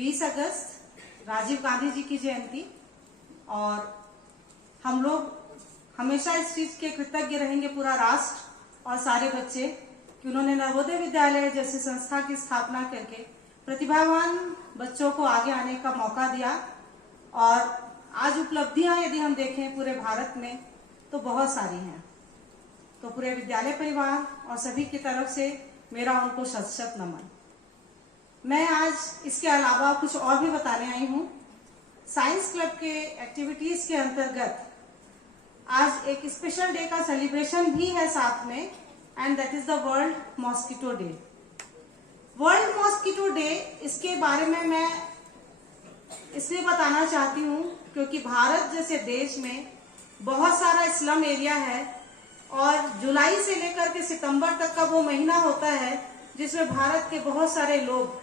20 अगस्त राजीव गांधी जी की जयंती, और हम लोग हमेशा इस चीज के कृतज्ञ रहेंगे, पूरा राष्ट्र और सारे बच्चे, कि उन्होंने नवोदय विद्यालय जैसी संस्था की स्थापना करके प्रतिभावान बच्चों को आगे आने का मौका दिया। और आज उपलब्धियां यदि हम देखें पूरे भारत में तो बहुत सारी हैं। तो पूरे विद्यालय परिवार और सभी की तरफ से मेरा उनको शत शत नमन। मैं आज इसके अलावा कुछ और भी बताने आई हूँ। साइंस क्लब के एक्टिविटीज के अंतर्गत आज एक स्पेशल डे का सेलिब्रेशन भी है साथ में, and that is the world mosquito day. World mosquito day, इसके बारे में मैं इसलिए बताना चाहती हूँ क्योंकि भारत जैसे देश में बहुत सारा स्लम एरिया है, और जुलाई से लेकर के सितंबर तक का वो महीना होता है जिसमें भारत के बहुत सारे लोग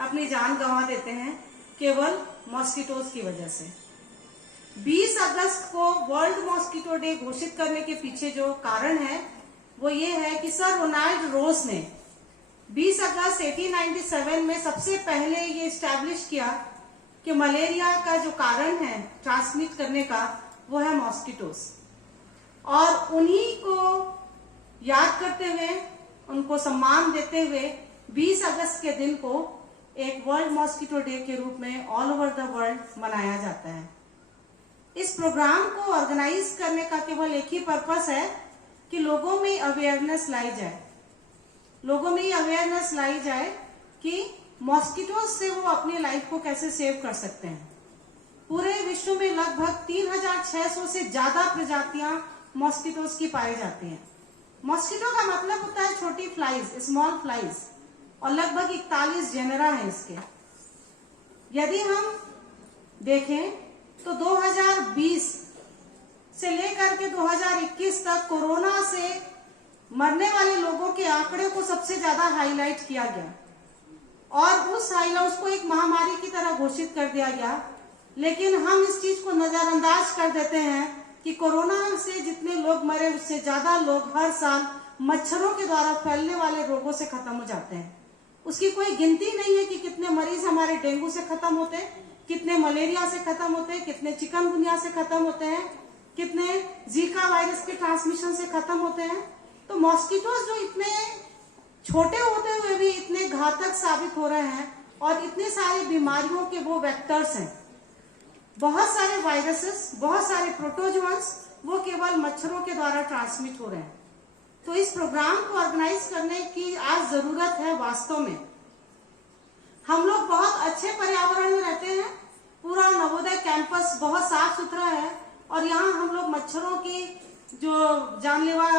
अपनी जान गंवा देते हैं केवल मॉस्किटोज की वजह से। 20 अगस्त को वर्ल्ड मॉस्किटो डे घोषित करने के पीछे जो कारण है वो ये है कि सर रोनाल्ड रोस ने 20 अगस्त 1897 में सबसे पहले ये इस्टेब्लिश किया कि मलेरिया का जो कारण है ट्रांसमिट करने का वो है मॉस्किटोज। और उन्हीं को याद करते हुए, उनको सम्मान देते हुए 20 अगस्त के दिन को एक वर्ल्ड मॉस्किटो डे के रूप में ऑल ओवर द वर्ल्ड मनाया जाता है। इस प्रोग्राम को ऑर्गेनाइज करने का केवल एक ही पर्पस है कि लोगों में अवेयरनेस लाई जाए, लोगों में अवेयरनेस लाई जाए कि मॉस्किटोज से वो अपनी लाइफ को कैसे सेव कर सकते हैं। पूरे विश्व में लगभग 3600 से ज्यादा प्रजातियां मॉस्किटोज की पाई जाती हैं। मॉस्किटो का मतलब होता है छोटी फ्लाइज, स्मॉल फ्लाइज, और लगभग 41 जेनरा है इसके। यदि हम देखें तो 2020 से लेकर के 2021 तक कोरोना से मरने वाले लोगों के आंकड़े को सबसे ज्यादा हाईलाइट किया गया, और उसको एक महामारी की तरह घोषित कर दिया गया। लेकिन हम इस चीज को नजरअंदाज कर देते हैं कि कोरोना से जितने लोग मरे उससे ज्यादा लोग हर साल मच्छरों के द्वारा फैलने वाले रोगों से खत्म हो जाते हैं। उसकी कोई गिनती नहीं है कि कितने मरीज हमारे डेंगू से खत्म होते हैं, कितने मलेरिया से खत्म होते हैं, कितने चिकनगुनिया से खत्म होते हैं, कितने जीका वायरस के ट्रांसमिशन से खत्म होते हैं। तो मॉस्किटोज जो इतने छोटे होते हुए भी इतने घातक साबित हो रहे हैं, और इतने सारी बीमारियों के वो वेक्टर्स हैं, बहुत सारे वायरसेस, बहुत सारे प्रोटोजोन्स, वो केवल मच्छरों के द्वारा ट्रांसमिट हो रहे हैं। तो इस प्रोग्राम को ऑर्गेनाइज करने की आज जरूरत है। वास्तव में हम लोग बहुत अच्छे पर्यावरण में रहते हैं, पूरा नवोदय कैंपस बहुत साफ सुथरा है, और यहाँ हम लोग मच्छरों की जो जानलेवा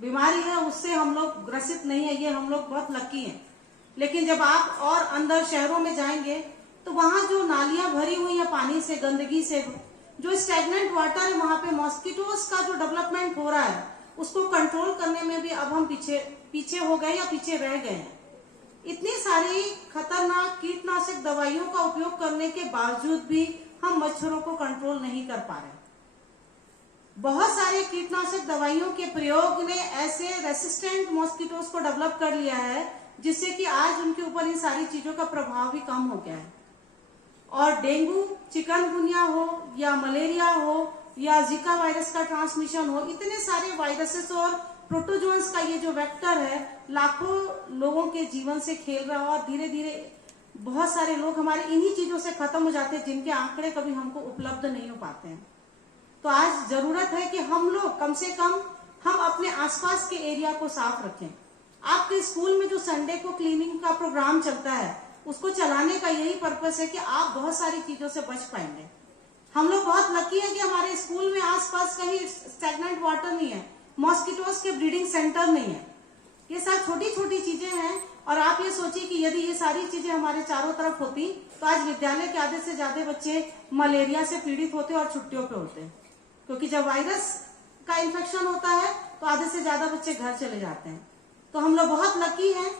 बीमारी है उससे हम लोग ग्रसित नहीं है, ये हम लोग बहुत लकी हैं। लेकिन जब आप और अंदर शहरों में जाएंगे तो वहां जो नालियां भरी हुई है पानी से, गंदगी से, जो स्टैग्नेंट वाटर है, वहां पे मॉस्किटोज का जो डेवलपमेंट हो रहा है उसको कंट्रोल करने में भी अब हम पीछे हो गए या पीछे रह गए हैं। इतनी सारी खतरनाक कीटनाशक दवाइयों का उपयोग करने के बावजूद भी हम मच्छरों को कंट्रोल नहीं कर पा रहे। बहुत सारे कीटनाशक दवाइयों के प्रयोग ने ऐसे रेसिस्टेंट मॉस्किटोज को डेवलप कर लिया है जिससे कि आज उनके ऊपर इन सारी चीजों का प्रभाव भी कम हो गया है। और डेंगू, चिकनगुनिया हो या मलेरिया हो या जीका वायरस का ट्रांसमिशन हो, इतने सारे वायरसेस और प्रोटोजोन्स का ये जो वेक्टर है लाखों लोगों के जीवन से खेल रहा है, और धीरे धीरे बहुत सारे लोग हमारे इन्हीं चीजों से खत्म हो जाते हैं जिनके आंकड़े कभी हमको उपलब्ध नहीं हो पाते हैं। तो आज जरूरत है कि हम लोग कम से कम हम अपने आसपास के एरिया को साफ रखें। आपके स्कूल में जो संडे को क्लीनिंग का प्रोग्राम चलता है उसको चलाने का यही पर्पस है कि आप बहुत सारी चीजों से बच पाएंगे। हम लोग बहुत लकी है कि हमारे स्कूल में आसपास कहीं स्टैग्नेंट वाटर नहीं है, मॉस्किटोज के ब्रीडिंग सेंटर नहीं है। ये सब छोटी छोटी चीजें हैं, और आप ये सोचिए कि यदि ये सारी चीजें हमारे चारों तरफ होती तो आज विद्यालय के आधे से ज्यादा बच्चे मलेरिया से पीड़ित होते और छुट्टियों पे होते, क्योंकि जब वायरस का इन्फेक्शन होता है तो आधे से ज्यादा बच्चे घर चले जाते हैं। तो हम लोग बहुत लकी हैं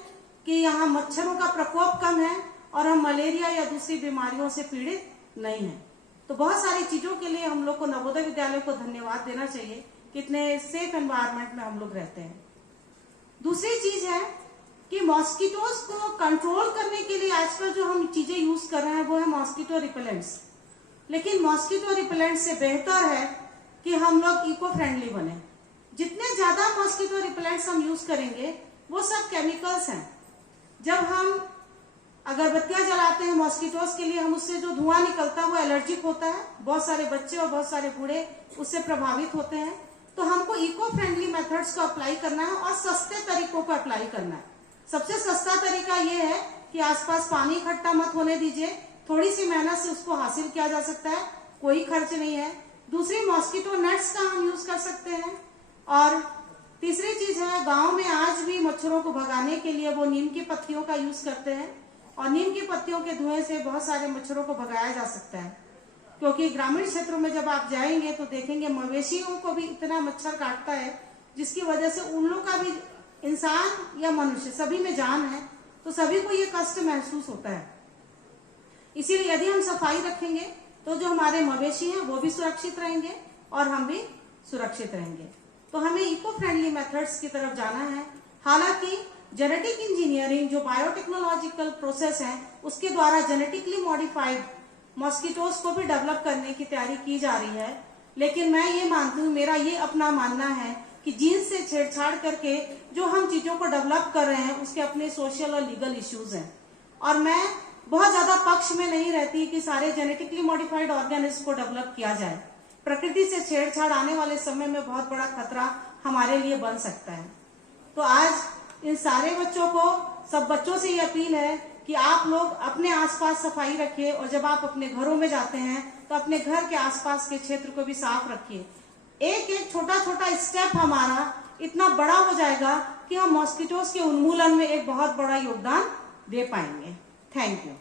कि यहाँ मच्छरों का प्रकोप कम है और हम मलेरिया या दूसरी बीमारियों से पीड़ित नहीं हैं। तो बहुत सारी चीजों के लिए हम लोग को नवोदय विद्यालय को धन्यवाद देना चाहिए, कितने सेफ एनवायरनमेंट में हम लोग रहते हैं। दूसरी चीज है कि मॉस्किटोज को कंट्रोल करने के लिए आजकल जो हम चीजें यूज कर रहे हैं वो है मॉस्किटो रिपेलेंट्स। लेकिन मॉस्किटो रिपेलेंट से बेहतर है कि हम लोग इको फ्रेंडली बने। जितने ज्यादा मॉस्किटो रिपेलेंट्स हम यूज करेंगे वो सब केमिकल्स हैं। जब हम अगरबत्तियां जलाते हैं मॉस्किटोज के लिए, हम उससे जो धुआं निकलता है वो एलर्जिक होता है। बहुत सारे बच्चे और बहुत सारे बूढ़े उससे प्रभावित होते हैं। तो हमको इको फ्रेंडली मेथड्स को अप्लाई करना है और सस्ते तरीकों को अप्लाई करना है। सबसे सस्ता तरीका ये है कि आसपास पानी इकट्ठा मत होने दीजिए। थोड़ी सी मेहनत से उसको हासिल किया जा सकता है, कोई खर्च नहीं है। दूसरी, मॉस्किटो नेट्स का हम यूज कर सकते हैं। और तीसरी चीज है, गांव में आज भी मच्छरों को भगाने के लिए वो नीम की पत्तियों का यूज करते हैं और नीम की पत्तियों के धुएं से बहुत सारे मच्छरों को भगाया जा सकता है। क्योंकि ग्रामीण क्षेत्रों में जब आप जाएंगे तो देखेंगे मवेशियों को भी इतना मच्छर काटता है जिसकी वजह से उन लोग का भी, इंसान या मनुष्य सभी में जान है, तो सभी को ये कष्ट महसूस होता है। इसीलिए यदि हम सफाई रखेंगे तो जो हमारे मवेशी हैं वो भी सुरक्षित रहेंगे और हम भी सुरक्षित रहेंगे। तो हमें इको फ्रेंडली मेथड्स की तरफ जाना है। हालांकि जेनेटिक इंजीनियरिंग जो बायोटेक्नोलॉजिकल प्रोसेस है उसके द्वारा जेनेटिकली मॉडिफाइड मॉस्किटोज को भी डेवलप करने की तैयारी की जा रही है। लेकिन मैं ये मानती हूँ, मेरा ये अपना मानना है कि जीन से छेड़छाड़ करके जो हम चीजों को डेवलप कर रहे हैं उसके अपने सोशल और लीगल इश्यूज हैं। और मैं बहुत ज्यादा पक्ष में नहीं रहती कि सारे जेनेटिकली मॉडिफाइड ऑर्गेनिज्म को डेवलप किया जाए। प्रकृति से छेड़छाड़ आने वाले समय में बहुत बड़ा खतरा हमारे लिए बन सकता है। तो आज इन सारे बच्चों को, सब बच्चों से ये अपील है कि आप लोग अपने आसपास सफाई रखिए और जब आप अपने घरों में जाते हैं तो अपने घर के आसपास के क्षेत्र को भी साफ रखिए। एक एक छोटा छोटा स्टेप हमारा इतना बड़ा हो जाएगा कि हम मॉस्किटोज के उन्मूलन में एक बहुत बड़ा योगदान दे पाएंगे। Thank you.